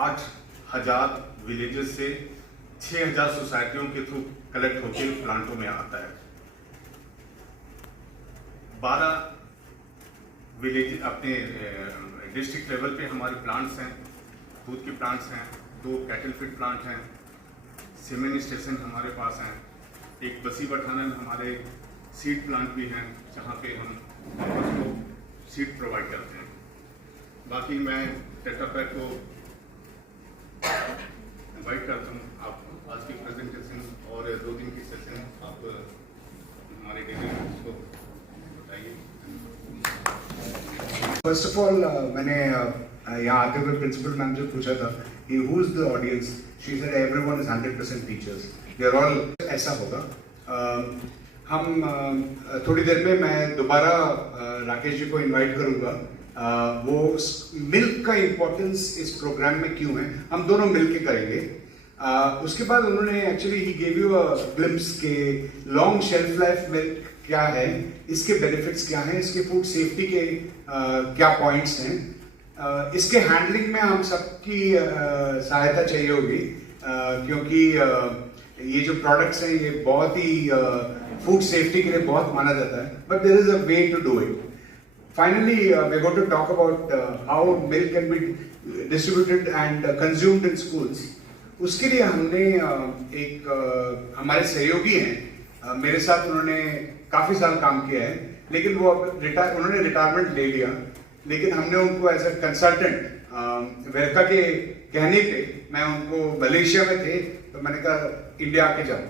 8,000 villages से 6,000 सोसाइटियों के through collect होकर प्लांटों में आता है। 12 विलेज अपने डिस्ट्रिक्ट लेवल पे हमारे प्लांट्स हैं, दूध के प्लांट्स हैं, 2 कैटल फीड प्लांट हैं, सीमेंट स्टेशन हमारे पास हैं, एक बसी बठानन हमारे सीड प्लांट भी हैं जहाँ पे हम फार्मर्स को सीड प्रोवाइड करते हैं। बाकी मैं टेट्रा पैक को इनवाइट करता हूँ, आप आज की प्रेजेंटेशन और 2 दिन की सेशन आप हमारे डेली को बताइए। फर्स्ट ऑफ ऑल मैंने यहाँ आते हुए प्रिंसिपल मैम जो पूछा था कि who is the audience, she said everyone is 100% teachers, they are all. ऐसा होगा। हम थोड़ी देर में मैं दोबारा राकेश जी को इनवाइट करूंगा। वो मिल्क का इम्पोर्टेंस इस प्रोग्राम में क्यों है, हम दोनों मिलके करेंगे। उसके बाद उन्होंने actually he gave you a glimpse के लॉन्ग शेल्फ लाइफ मिल्क क्या है, इसके बेनिफिट्स क्या हैं, इसके फूड सेफ्टी के क्या पॉइंट्स हैं, इसके हैंडलिंग में हम सबकी सहायता चाहिए होगी, क्योंकि ये जो प्रोडक्ट्स हैं ये बहुत ही फूड सेफ्टी के लिए बहुत माना जाता है, but there is a way to do it. Finally we are going to talk about how milk can be distributed and consumed in schools. उसके लिए हमने एक हमारे सहयोगी हैं, मेरे साथ उन्होंने काफी साल काम किया है, लेकिन वो अब उन्होंने रिटायरमेंट ले लिया, लेकिन हमने उनको एज ए कंसल्टेंट वेरका के कहने पे, मैं उनको मलेशिया में थे तो मैंने कहा इंडिया आके जाओ,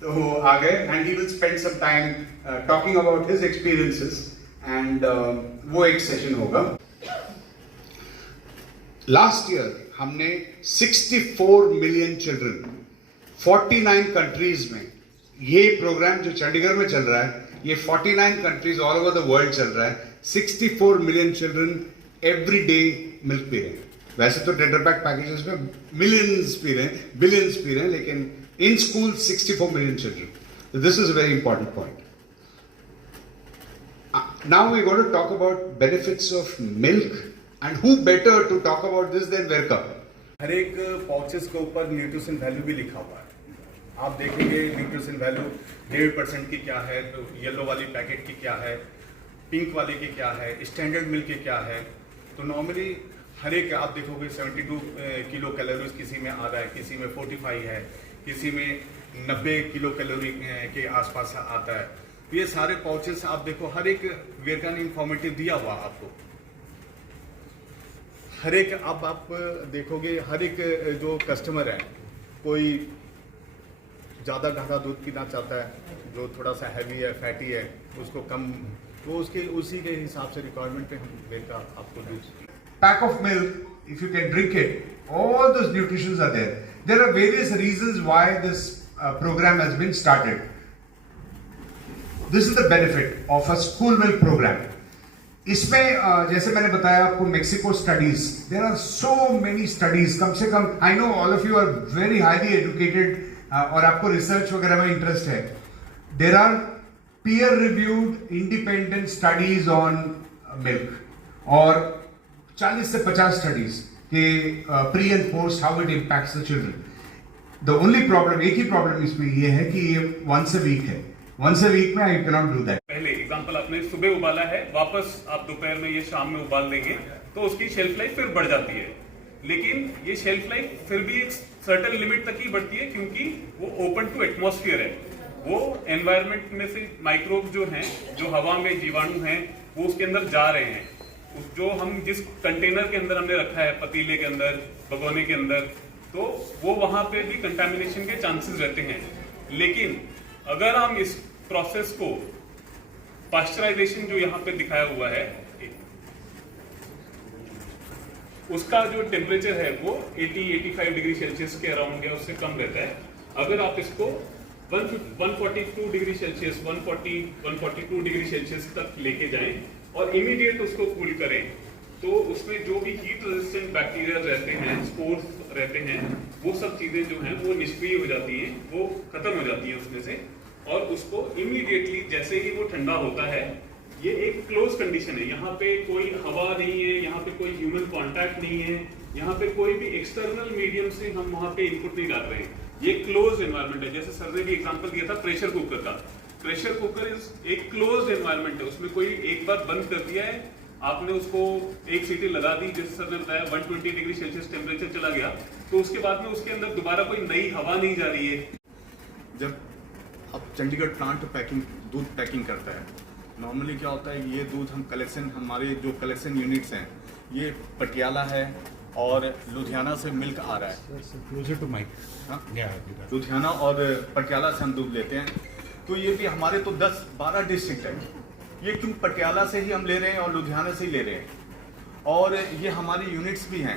तो वो आ गए and he will spend some time talking about his experiences and वो एक सेशन होगा। लास्ट ईयर हमने 64 मिलियन चिल्ड्रन 49 कंट्रीज में, ये प्रोग्राम जो चंडीगढ़ में चल रहा है ये 49 countries all over the world चल रहा है। 64 million children every day milk पी रहे हैं। वैसे तो टेट्रा पैक पैकेजेस में मिलियंस पी रहे हैं, बिलियंस पी रहे हैं, लेकिन in school 64 million children. This is a very important point. Now we going to talk about benefits of milk and who better to talk about this than Verka. हर एक पाउचेस के ऊपर न्यूट्रिशन वैल्यू भी लिखा हुआ है। आप देखेंगे न्यूट्रिशन वैल्यू 1.5% की क्या है, तो येलो वाली पैकेट की क्या है, पिंक वाले की क्या है, स्टैंडर्ड मिल्क की क्या है। तो नॉर्मली हर एक आप देखोगे 72 किलो कैलोरीज किसी में आ रहा है, किसी में 45 है, किसी में 90 किलो कैलोरी के आसपास आता है। तो ये सारे पाउचेस आप देखो, हर एक वेरका ने इंफॉर्मेटिव दिया हुआ आपको। हर एक अब आप देखोगे हर एक जो कस्टमर है, कोई ज़्यादा गाढ़ा दूध पीना चाहता है, जो थोड़ा सा हैवी है, फैटी है, उसको कम, तो उसके उसी के हिसाब से रिक्वायरमेंट पे हम वेरका आपको दूध। Pack of milk, if you can drink it, all those nutritions are there. There are various reasons why this program has been started. This is the benefit of a school milk program. इसमें जैसे मैंने बताया आपको Mexico studies, there are so many studies, कम से कम I know all of you are very highly educated और आपको रिसर्च वगैरह में इंटरेस्ट है। There are peer reviewed independent studies on milk और 40 से 50 स्टडीज के pre and post how it impacts the children. The only problem, एक ही प्रॉब्लम इसमें ये है कि ये वंस अ वीक है, वंस अ वीक में I can not do that. पहले एग्जांपल आपने सुबह उबाला है, वापस आप दोपहर में ये शाम में उबाल देंगे तो उसकी शेल्फ लाइफ फिर बढ़ जाती है, लेकिन ये शेल्फ लाइफ फिर भी एक सर्टेन लिमिट तक ही बढ़ती है, क्योंकि वो ओपन टू एटमॉस्फेयर है। वो एनवायरनमेंट में से माइक्रोब जो हैं, जो हवा में जीवाणु हैं, वो उसके अंदर जा रहे हैं। जो हम जिस कंटेनर के अंदर हमने रखा है, पतीले के अंदर, भगोने के अंदर, तो वो वहां पे भी कंटामिनेशन के चांसेस रहते हैं। लेकिन अगर हम इस प्रोसेस को, पास्चराइजेशन जो यहाँ पे दिखाया हुआ है, उसका जो टेम्परेचर है वो 80-85 डिग्री सेल्सियस के अराउंड या उससे कम रहता है। अगर आप इसको 142 डिग्री सेल्सियस, 142 डिग्री सेल्सियस तक लेके जाएं और इमीडिएट उसको कूल करें, तो उसमें जो भी हीट रेजिस्टेंट बैक्टीरिया रहते हैं, स्पोर्स रहते हैं, वो सब चीजें जो हैं वो निष्क्रिय हो जाती हैं, वो खत्म हो जाती हैं उसमें से। और उसको इमीडिएटली जैसे ही वो ठंडा होता है, ये एक क्लोज कंडीशन है, यहाँ पे कोई हवा नहीं है, यहाँ पे कोई ह्यूमन कांटेक्ट नहीं है, यहाँ पे कोई भी एक्सटर्नल मीडियम से हम वहाँ पे इनपुट नहीं डाल रहे हैं। ये क्लोज एनवायरनमेंट है, जैसे सर ने भी एग्जांपल दिया था प्रेशर कुकर का। प्रेशर कुकर इज एक क्लोज एनवायरनमेंट है, उसमें कोई एक बार बंद कर दिया है, आपने उसको एक सीटी लगा दी, जैसे सर ने बताया 120 डिग्री सेल्सियस टेम्परेचर चला गया, तो उसके बाद में उसके अंदर दोबारा कोई नई हवा नहीं जा रही है। जब अब चंडीगढ़ प्लांट पैकिंग दूध पैकिंग करता है, नॉर्मली क्या होता है, ये दूध हम कलेक्शन, हमारे जो कलेक्शन यूनिट्स हैं ये पटियाला है और लुधियाना से मिल्क आ रहा है। Closer to mic. हाँ, लुधियाना और पटियाला से हम दूध लेते हैं। तो ये भी हमारे तो 10-12 डिस्ट्रिक्ट है, ये क्यों पटियाला से ही हम ले रहे हैं और लुधियाना से ही ले रहे हैं, और ये हमारी यूनिट्स भी हैं।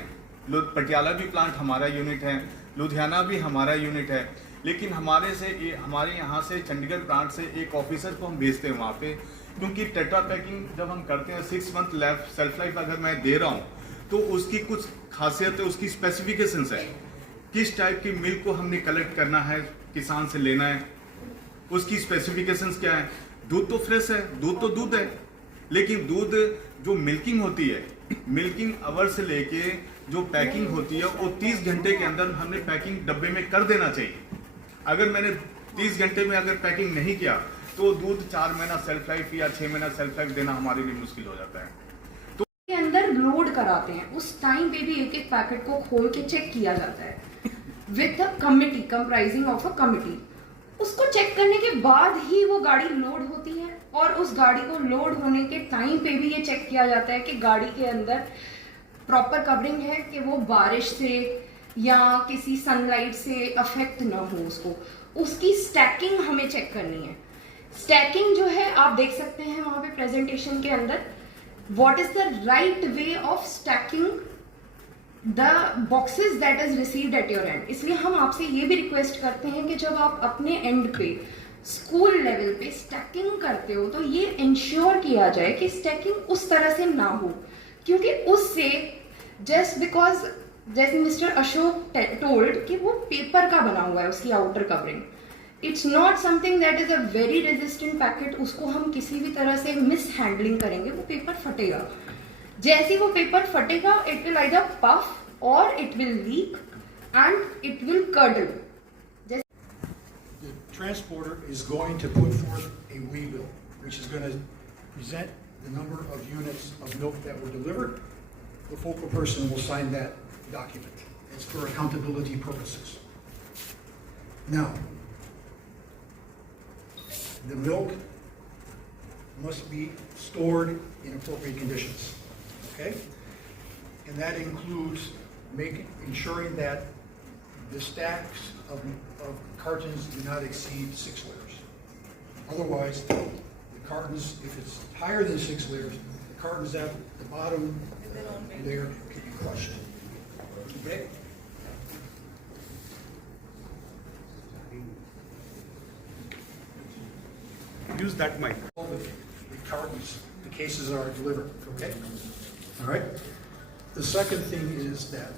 पटियाला भी प्लांट हमारा यूनिट है, लुधियाना भी हमारा यूनिट है, लेकिन हमारे यहाँ से चंडीगढ़ प्लांट से एक ऑफिसर को हम भेजते हैं वहाँ पे, क्योंकि टेट्रा पैकिंग जब हम करते हैं 6 मंथ सेल्फ लाइफ अगर मैं दे रहा हूँ तो उसकी कुछ खासियत है, उसकी स्पेसिफिकेशंस है, किस टाइप की मिल्क को हमने कलेक्ट करना है, किसान से लेना है, उसकी स्पेसिफिकेशंस क्या है। दूध तो फ्रेश है, दूध तो दूध है, लेकिन दूध जो मिल्किंग होती है, मिल्किंग आवर से लेके जो पैकिंग होती है वो 30 घंटे के अंदर हमने पैकिंग डब्बे में कर देना चाहिए। अगर मैंने 30 घंटे में अगर पैकिंग नहीं किया तो दूध 4 महीना सेल्फ लाइफ या 6 महीना सेल्फ लाइफ देना हमारे लिए मुश्किल हो जाता है। के अंदर लोड कराते हैं, उस टाइम पे भी एक एक पैकेट को खोल के चेक किया जाता है with a committee comprising of a committee. उसको चेक करने के बाद ही वो गाड़ी लोड होती है, और उस गाड़ी को लोड होने के टाइम पे भी ये चेक किया जाता है कि गाड़ी के अंदर प्रॉपर कवरिंग है, कि वो बारिश से या किसी सनलाइट से अफेक्ट ना हो उसको। उसकी स्टैकिंग हमें चेक करनी है। स्टैकिंग जो है आप देख सकते हैं वहां पे प्रेजेंटेशन के अंदर, what is the right way of stacking the boxes that is received at your end। इसलिए हम आपसे ये भी रिक्वेस्ट करते हैं कि जब आप अपने एंड पे स्कूल लेवल पे स्टैकिंग करते हो तो ये इंश्योर किया जाए कि स्टैकिंग उस तरह से ना हो, क्योंकि उससे जस्ट बिकॉज जैसे मिस्टर अशोक टोल्ड कि वो पेपर का बना हुआ है उसकी outer covering, it's not something that is a very resistant packet. उसको हम किसी भी तरह से मिस हैंडलिंग करेंगे वो पेपर फटेगा। जैसे वो पेपर फटेगा it will either puff or it will leak and it will curdle. The transporter is going to put forth a waybill, which is going to present the number of units of milk that were delivered. The focal person will sign that document. It's for accountability purposes. Now, the milk must be stored in appropriate conditions, okay? And that includes ensuring that the stacks of cartons do not exceed 6 layers. Otherwise, the cartons, if it's higher than 6 layers, the cartons at the bottom layer can be crushed, okay? Use that mic. All the cartons, the cases are delivered, okay? All right? The second thing is that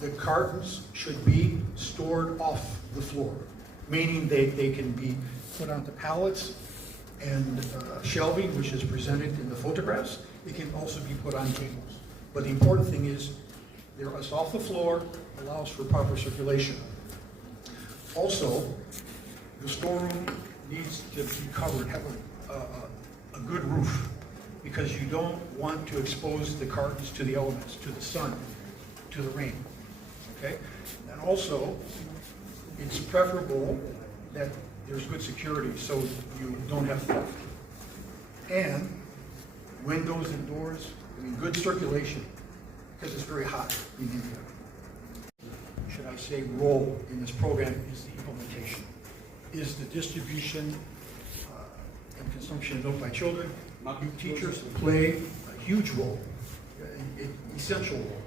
the cartons should be stored off the floor, meaning they can be put onto pallets and shelving, which is presented in the photographs. It can also be put on tables. But the important thing is it's off the floor, allows for proper circulation. Also, the storeroom needs to be covered, have a good roof, because you don't want to expose the cartons to the elements, to the sun, to the rain, okay? And also, it's preferable that there's good security so you don't have theft. And windows and doors, good circulation, because it's very hot in India. Should I say role in this program is the implementation. Is the distribution and consumption of milk by children. Teachers play a huge role, an essential role.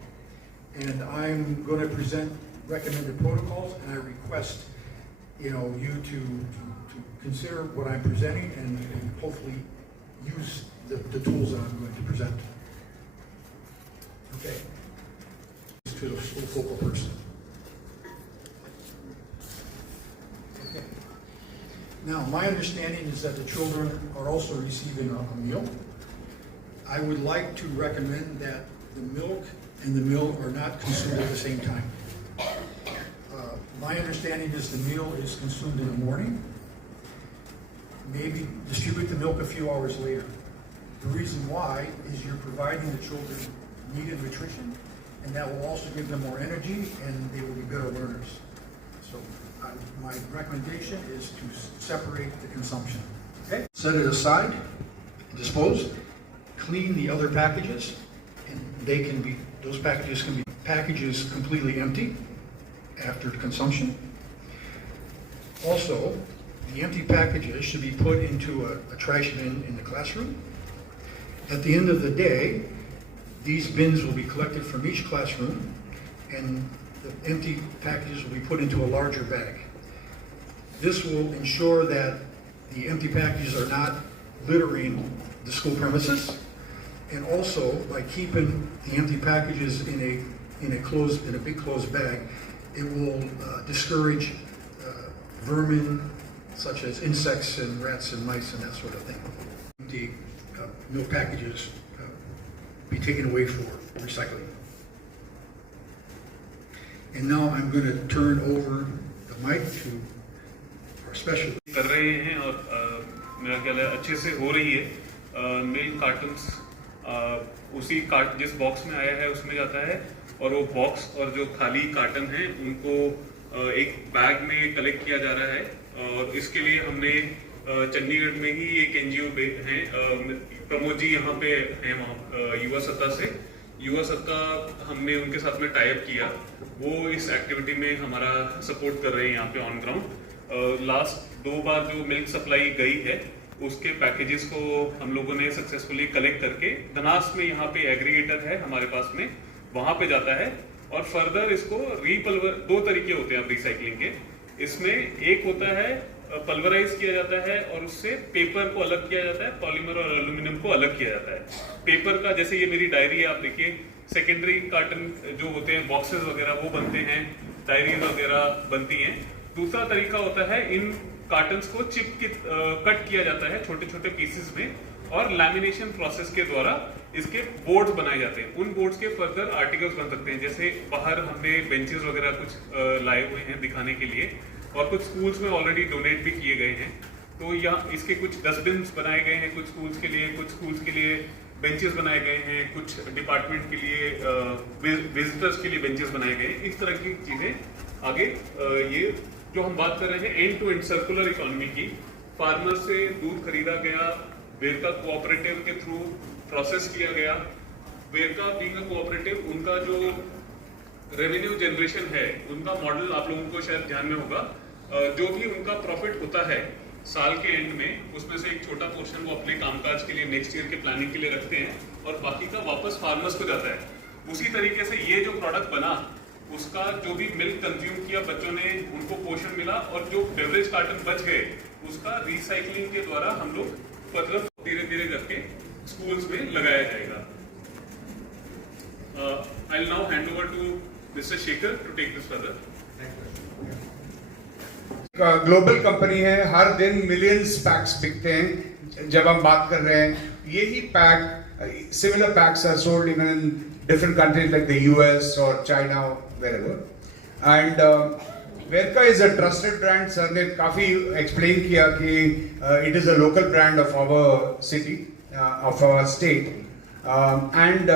And I'm going to present recommended protocols, and I request you to consider what I'm presenting and hopefully use the tools that I'm going to present. Okay. To the focal person. Okay. Now, my understanding is that the children are also receiving a meal. I would like to recommend that the milk and the meal are not consumed at the same time. My understanding is the meal is consumed in the morning, maybe distribute the milk a few hours later. The reason why is you're providing the children needed nutrition, and that will also give them more energy, and they will be better learners. So my recommendation is to separate the consumption. Okay? Set it aside, dispose, clean the other packages, and those packages can be packages completely empty after consumption. Also, the empty packages should be put into a trash bin in the classroom. At the end of the day, these bins will be collected from each classroom, and the empty packages will be put into a larger bag. This will ensure that the empty packages are not littering the school premises, and also by keeping the empty packages in a big closed bag, it will discourage vermin such as insects and rats and mice and that sort of thing. The milk packages be taken away for recycling. And now I'm going to turn over the mic to our specialist. कर रहे हैं और मेरा ख्याल है अच्छे से हो रही है। मिल्क कार्टन्स उसी जिस बॉक्स में आया है उसमें जाता है, और वो बॉक्स और जो खाली कार्टन है उनको एक बैग में कलेक्ट किया जा रहा है। और इसके लिए हमने चंडीगढ़ में ही एक एनजीओ है, प्रमोद जी यहाँ पे हैं, वहाँ युवा सत्ता से, युवा सत्ता हमने उनके साथ में टाई अप किया। वो इस एक्टिविटी में हमारा सपोर्ट कर रहे हैं यहाँ पे ऑन ग्राउंड। लास्ट 2 बार जो मिल्क सप्लाई गई है उसके पैकेजेस को हम लोगों ने सक्सेसफुली कलेक्ट करके धनास में यहाँ पे एग्रीगेटर है हमारे पास में, वहां पे जाता है और फर्दर इसको रीपल्वर 2 तरीके होते हैं अब रिसाइकलिंग के। इसमें एक होता है पल्वराइज किया जाता है और उससे पेपर को अलग किया जाता है, पॉलीमर और एल्यूमिनियम को अलग किया जाता है। पेपर का जैसे ये मेरी डायरी है, आप देखिए, सेकेंडरी कार्टन जो होते हैं बॉक्सेस वगैरह वो बनते हैं, डायरीज वगैरह बनती हैं। दूसरा तरीका होता है इन कार्टन्स को कट किया जाता है छोटे छोटे पीसेस में, और लैमिनेशन प्रोसेस के द्वारा इसके बोर्ड्स बनाए जाते हैं। उन बोर्ड्स के फर्दर आर्टिकल्स बन सकते हैं, जैसे बाहर हमने बेंचेस वगैरह कुछ लाए हुए हैं दिखाने के लिए, और कुछ स्कूल्स में ऑलरेडी डोनेट भी किए गए हैं। तो यहाँ इसके कुछ डस्टबिन बनाए गए हैं कुछ स्कूल्स के लिए, कुछ स्कूल्स के लिए बेंचेस बनाए गए हैं, कुछ डिपार्टमेंट के लिए विजिटर्स के लिए बेंचेस बनाए गए हैं। इस तरह की चीजें आगे ये जो हम बात कर रहे हैं end to end circular economy की, फार्मर से दूध खरीदा गया, वेरका कोऑपरेटिव के थ्रू प्रोसेस किया गया। वेरका बीइंग अ कोऑपरेटिव, उनका जो रेवेन्यू जनरेशन है उनका मॉडल आप लोगों को शायद ध्यान में होगा। जो भी उनका प्रॉफिट होता है साल के एंड में, उसमें से एक छोटा पोर्शन वो अपने कामकाज के लिए नेक्स्ट ईयर के प्लानिंग के लिए रखते हैं और बाकी का वापस फार्मर्स को जाता है। उसी तरीके से ये जो प्रोडक्ट बना उसका जो भी मिल्क कंज्यूम किया बच्चों ने, उनको पोषण मिला, और जो बेवरेज कार्टन बच गए उसका रिसाइकलिंग के द्वारा हम लोग मतलब धीरे धीरे करके स्कूल्स में लगाया जाएगा। I will now hand over to mister Shekhar to take this further. Global company है, हर दिन मिलियंस पैक्स बिकते हैं। जब हम बात कर रहे हैं, यही pack, similar packs are sold even in different countries like the US or China, wherever. And Verka is a trusted brand. Sir ने काफी explain किया कि it is a local brand of our city, of our state. And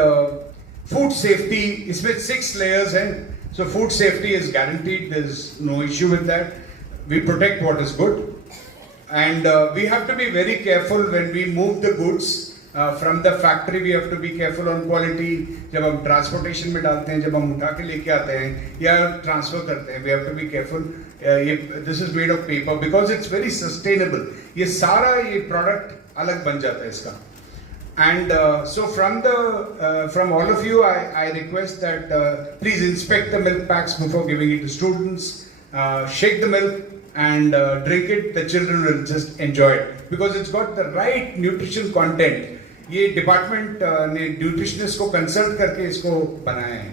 food safety, इसमें 6 layers हैं. So food safety is guaranteed. There's no issue with that. We protect what is good. And we have to be very careful when we move the goods. From the factory we have to be careful on quality. जब हम transportation में डालते हैं, जब हम उठा के लेके आते हैं या ट्रांसफर करते हैं, we have to be careful. This is made of paper because it's very sustainable. ये सारा ये प्रोडक्ट अलग बन जाता है इसका. And so from all of you, I request that please inspect the milk packs before giving it to students. Shake the milk and drink it. The children will just enjoy it because it's got the right nutrition content. ये department ने nutritionist को consult करके इसको बनाया है।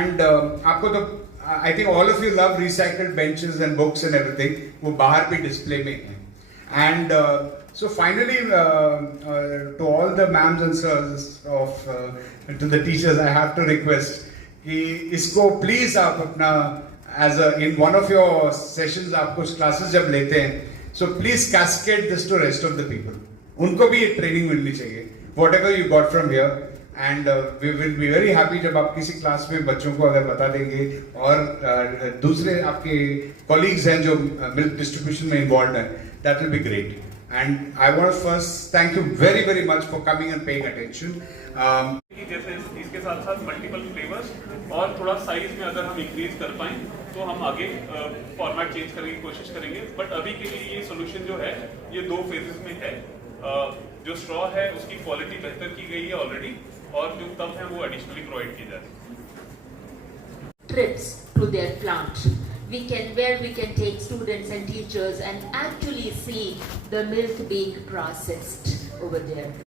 And आपको तो I think all of you love recycled benches and books and everything, वो बाहर भी डिस्प्ले में है। And So finally, to all the ma'ams and sirs to the teachers, I have to request कि इसको please आप अपना in one of your sessions आप कुछ classes जब लेते हैं, so please cascade this to rest of the people. उनको भी training मिलनी चाहिए. Whatever you got from here, and we will be very happy जब आप किसी क्लास में बच्चों को अगर बता देंगे और दूसरे आपके colleagues हैं जो milk distribution में involved हैं, that will be great. And I want to first thank you very very much for coming and paying attention. जैसे इसके साथ साथ मल्टीपल फ्लेवर्स और थोड़ा साइज में अगर हम इंक्रीज कर पाएं तो हम आगे फॉर्मेट चेंज करने की कोशिश करेंगे. बट अभी के लिए ये सोल्यूशन जो है ये 2 फेजेस में है. जो स्ट्रॉ है उसकी क्वालिटी बेहतर की गई है ऑलरेडी और जो तब है वो एडिशनली प्रोवाइड की जाती है. Trips to their plant. Where we can take students and teachers and actually see the milk being processed over there.